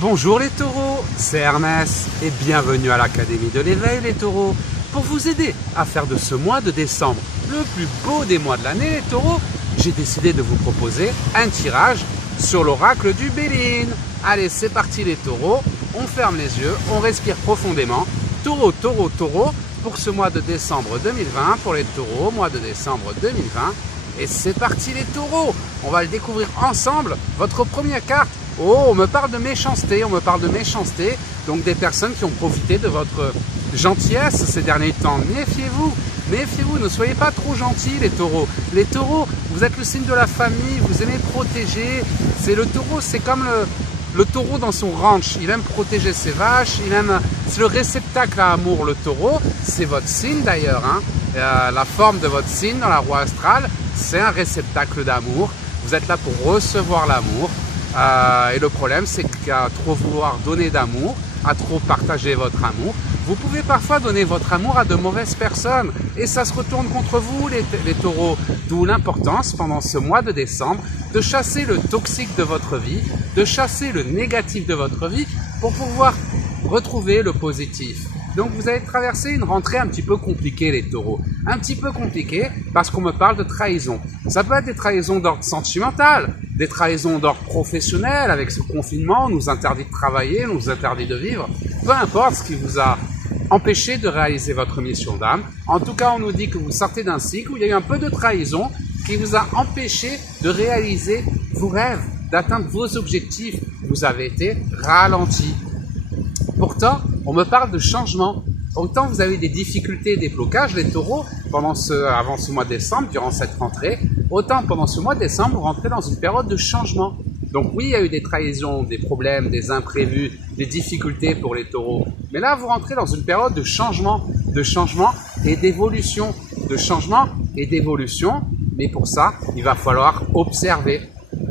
Bonjour les taureaux, c'est Hermès et bienvenue à l'Académie de l'éveil les taureaux. Pour vous aider à faire de ce mois de décembre le plus beau des mois de l'année les taureaux, j'ai décidé de vous proposer un tirage sur l'oracle du Béline. Allez, c'est parti les taureaux, on ferme les yeux, on respire profondément. Taureau, taureau, taureau, pour ce mois de décembre 2020, pour les taureaux, mois de décembre 2020. Et c'est parti les taureaux, on va le découvrir ensemble. Votre première carte, oh, on me parle de méchanceté, donc des personnes qui ont profité de votre gentillesse ces derniers temps. Méfiez-vous, ne soyez pas trop gentils les taureaux. Les taureaux, vous êtes le signe de la famille, vous aimez protéger. C'est le taureau, c'est comme le taureau dans son ranch, il aime protéger ses vaches, c'est le réceptacle à amour le taureau, c'est votre signe d'ailleurs, hein. La forme de votre signe dans la roue astrale, c'est un réceptacle d'amour, vous êtes là pour recevoir l'amour, et le problème c'est qu'à trop vouloir donner d'amour, à trop partager votre amour, vous pouvez parfois donner votre amour à de mauvaises personnes et ça se retourne contre vous les taureaux. D'où l'importance pendant ce mois de décembre de chasser le toxique de votre vie, de chasser le négatif de votre vie pour pouvoir retrouver le positif. Donc vous allez traverser une rentrée un petit peu compliquée les taureaux. Un petit peu compliquée parce qu'on me parle de trahison. Ça peut être des trahisons d'ordre sentimental, des trahisons d'ordre professionnel avec ce confinement, on nous interdit de travailler, on nous interdit de vivre. Peu importe ce qui vous a empêché de réaliser votre mission d'âme. En tout cas, on nous dit que vous sortez d'un cycle où il y a eu un peu de trahison qui vous a empêché de réaliser vos rêves, d'atteindre vos objectifs. Vous avez été ralenti. Pourtant, on me parle de changement. Autant vous avez des difficultés, des blocages, les taureaux, avant ce mois de décembre, durant cette rentrée, autant pendant ce mois de décembre, vous rentrez dans une période de changement. Donc oui, il y a eu des trahisons, des problèmes, des imprévus, des difficultés pour les taureaux. Mais là, vous rentrez dans une période de changement et d'évolution. De changement et d'évolution. Mais pour ça, il va falloir observer.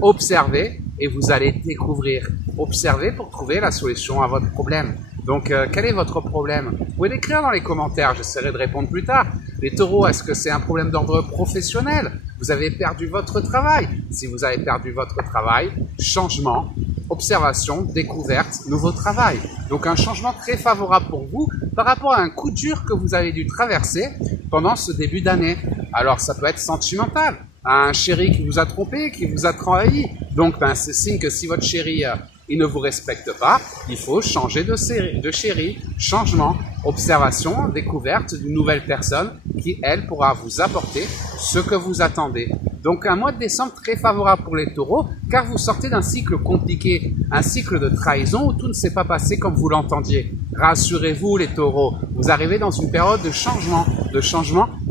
Observer et vous allez découvrir. Observer pour trouver la solution à votre problème. Donc, quel est votre problème? Vous pouvez l'écrire dans les commentaires, j'essaierai de répondre plus tard. Les taureaux, est-ce que c'est un problème d'ordre professionnel? Vous avez perdu votre travail. Si vous avez perdu votre travail, changement, observation, découverte, nouveau travail. Donc, un changement très favorable pour vous par rapport à un coup dur que vous avez dû traverser pendant ce début d'année. Alors, ça peut être sentimental. Un chéri qui vous a trompé, qui vous a trahi. Donc, c'est signe que si votre chéri il ne vous respecte pas, il faut changer de chéri. Changement, observation, découverte d'une nouvelle personne qui, elle, pourra vous apporter ce que vous attendez. Donc, un mois de décembre très favorable pour les taureaux, car vous sortez d'un cycle compliqué, un cycle de trahison où tout ne s'est pas passé comme vous l'entendiez. Rassurez-vous les taureaux, vous arrivez dans une période de changement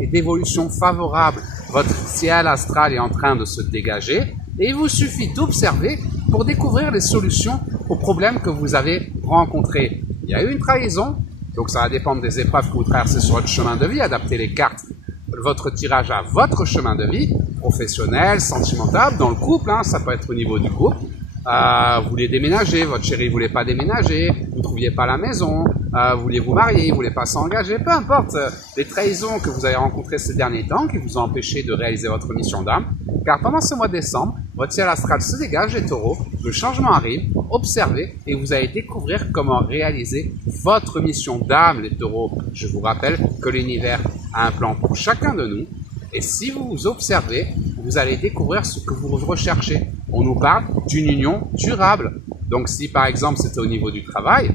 et d'évolution favorable. Votre ciel astral est en train de se dégager et il vous suffit d'observer pour découvrir les solutions aux problèmes que vous avez rencontrés. Il y a eu une trahison, donc ça va dépendre des épreuves que vous traversez sur votre chemin de vie, adapter les cartes, votre tirage à votre chemin de vie, professionnel, sentimental, dans le couple, hein, ça peut être au niveau du couple. Vous vouliez déménager, votre chéri voulait pas déménager, vous trouviez pas la maison, vous vouliez vous marier, vous voulez pas s'engager, peu importe les trahisons que vous avez rencontrées ces derniers temps qui vous ont empêché de réaliser votre mission d'âme. Car pendant ce mois de décembre, votre ciel astral se dégage les taureaux, le changement arrive, observez et vous allez découvrir comment réaliser votre mission d'âme les taureaux. Je vous rappelle que l'univers a un plan pour chacun de nous et si vous observez, vous allez découvrir ce que vous recherchez. On nous parle d'une union durable. Donc si par exemple c'était au niveau du travail,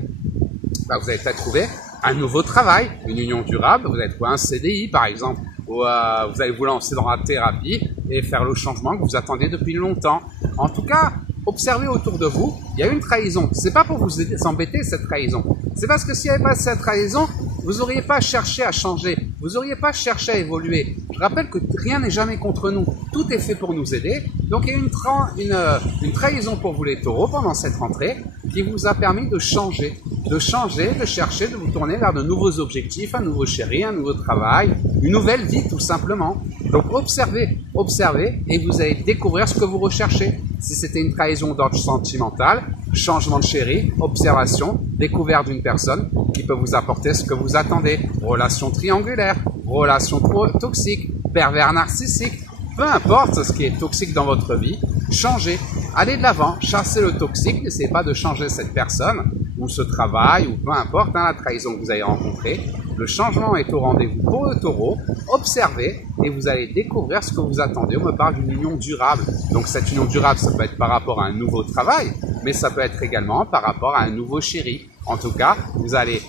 vous allez peut-être trouver un nouveau travail, une union durable, vous allez trouver un CDI par exemple, ou vous allez vous lancer dans la thérapie et faire le changement que vous attendiez depuis longtemps. En tout cas, observez autour de vous, il y a une trahison. C'est pas pour vous embêter cette trahison. C'est parce que s'il n'y avait pas cette trahison, vous n'auriez pas cherché à changer. Vous n'auriez pas cherché à évoluer. Je rappelle que rien n'est jamais contre nous. Tout est fait pour nous aider. Donc il y a une trahison pour vous les taureaux pendant cette rentrée qui vous a permis de changer, de chercher, de vous tourner vers de nouveaux objectifs, un nouveau chéri, un nouveau travail, une nouvelle vie tout simplement. Donc observez et vous allez découvrir ce que vous recherchez. Si c'était une trahison d'ordre sentimental, changement de chéri, observation, découverte d'une personne qui peut vous apporter ce que vous attendez. Relation triangulaire, relation toxique, pervers narcissique, peu importe ce qui est toxique dans votre vie, changez. allez de l'avant, chassez le toxique, n'essayez pas de changer cette personne, ou ce travail, ou peu importe, la trahison que vous avez rencontrée. Le changement est au rendez-vous pour le taureau, observez et vous allez découvrir ce que vous attendez. On me parle d'une union durable. Donc cette union durable, ça peut être par rapport à un nouveau travail, mais ça peut être également par rapport à un nouveau chéri. En tout cas, vous allez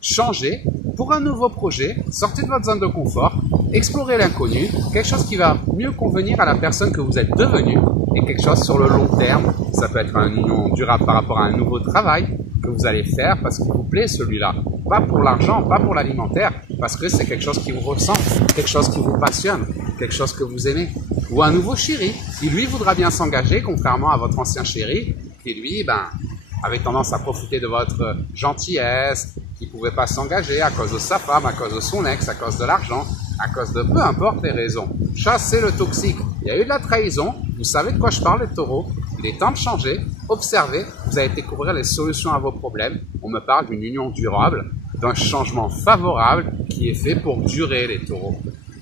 changer pour un nouveau projet, sortez de votre zone de confort, explorez l'inconnu, quelque chose qui va mieux convenir à la personne que vous êtes devenue et quelque chose sur le long terme. Ça peut être une union durable par rapport à un nouveau travail que vous allez faire parce qu'il vous plaît celui-là. Pas pour l'argent, pas pour l'alimentaire, parce que c'est quelque chose qui vous ressemble, quelque chose qui vous passionne, quelque chose que vous aimez. Ou un nouveau chéri qui lui voudra bien s'engager, contrairement à votre ancien chéri, qui lui, avait tendance à profiter de votre gentillesse, qui pouvait pas s'engager à cause de sa femme, à cause de son ex, à cause de l'argent, à cause de peu importe les raisons. Chassez le toxique. Il y a eu de la trahison, vous savez de quoi je parle les taureaux. Il est temps de changer, observez, vous allez découvrir les solutions à vos problèmes. On me parle d'une union durable, d'un changement favorable qui est fait pour durer les taureaux.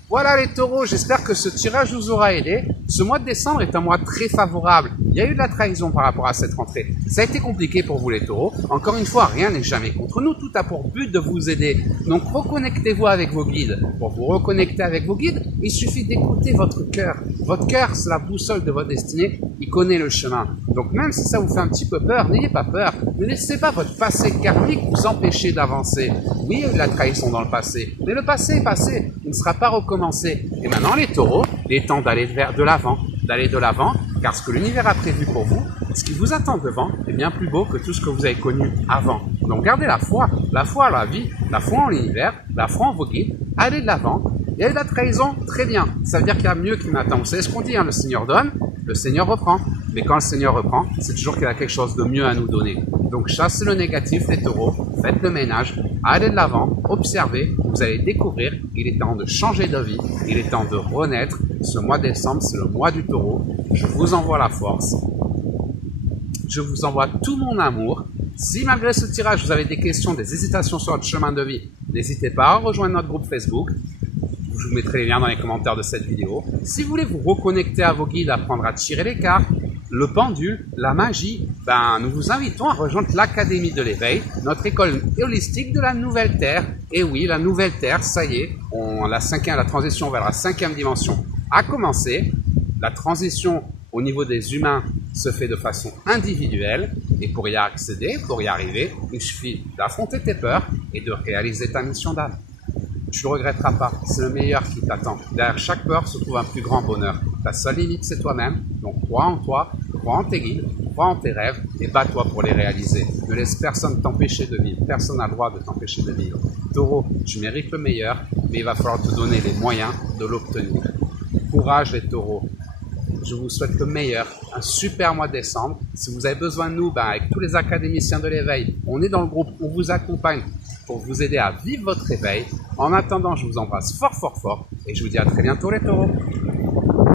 Voilà les taureaux, j'espère que ce tirage vous aura aidé. Ce mois de décembre est un mois très favorable. Il y a eu de la trahison par rapport à cette rentrée. Ça a été compliqué pour vous les taureaux. Encore une fois, rien n'est jamais contre nous. Tout a pour but de vous aider. Donc reconnectez-vous avec vos guides. Pour vous reconnecter avec vos guides, il suffit d'écouter votre cœur. Votre cœur, c'est la boussole de votre destinée. Il connaît le chemin. Donc même si ça vous fait un petit peu peur, n'ayez pas peur. Ne laissez pas votre passé karmique vous empêcher d'avancer. Oui, il y a eu de la trahison dans le passé. Mais le passé est passé. Il ne sera pas recommencé. Et maintenant, les taureaux, il est temps d'aller de l'avant, car ce que l'univers a prévu pour vous, ce qui vous attend devant, est bien plus beau que tout ce que vous avez connu avant. Donc gardez la foi à la vie, la foi en l'univers, la foi en vos guides, allez de l'avant. Il y a eu de la trahison, très bien. Ça veut dire qu'il y a mieux qui m'attend. Vous savez ce qu'on dit, le Seigneur donne, le Seigneur reprend. Mais quand le Seigneur reprend, c'est toujours qu'il y a quelque chose de mieux à nous donner. Donc chassez le négatif, les taureaux, faites le ménage, allez de l'avant, observez, vous allez découvrir, il est temps de changer de vie, il est temps de renaître. Ce mois de décembre, c'est le mois du taureau. Je vous envoie la force. Je vous envoie tout mon amour. Si malgré ce tirage, vous avez des questions, des hésitations sur votre chemin de vie, n'hésitez pas à rejoindre notre groupe Facebook. Je vous mettrai les liens dans les commentaires de cette vidéo. Si vous voulez vous reconnecter à vos guides, apprendre à tirer les cartes, le pendule, la magie, nous vous invitons à rejoindre l'Académie de l'éveil, notre école holistique de la Nouvelle Terre. Et oui, la Nouvelle Terre, ça y est, la transition vers la 5e dimension a commencé. La transition au niveau des humains se fait de façon individuelle. Et pour y accéder, pour y arriver, il suffit d'affronter tes peurs et de réaliser ta mission d'âme. Tu ne regretteras pas, c'est le meilleur qui t'attend. Derrière chaque peur se trouve un plus grand bonheur. Ta seule limite, c'est toi-même. Donc crois en toi, crois en tes guides, crois en tes rêves et bats-toi pour les réaliser. Ne laisse personne t'empêcher de vivre. Personne n'a le droit de t'empêcher de vivre. Taureau, tu mérites le meilleur, mais il va falloir te donner les moyens de l'obtenir. Courage les taureaux. Je vous souhaite le meilleur, un super mois de décembre. Si vous avez besoin de nous, avec tous les académiciens de l'éveil, on est dans le groupe, on vous accompagne pour vous aider à vivre votre réveil. En attendant, je vous embrasse fort, fort, fort et je vous dis à très bientôt les taureaux.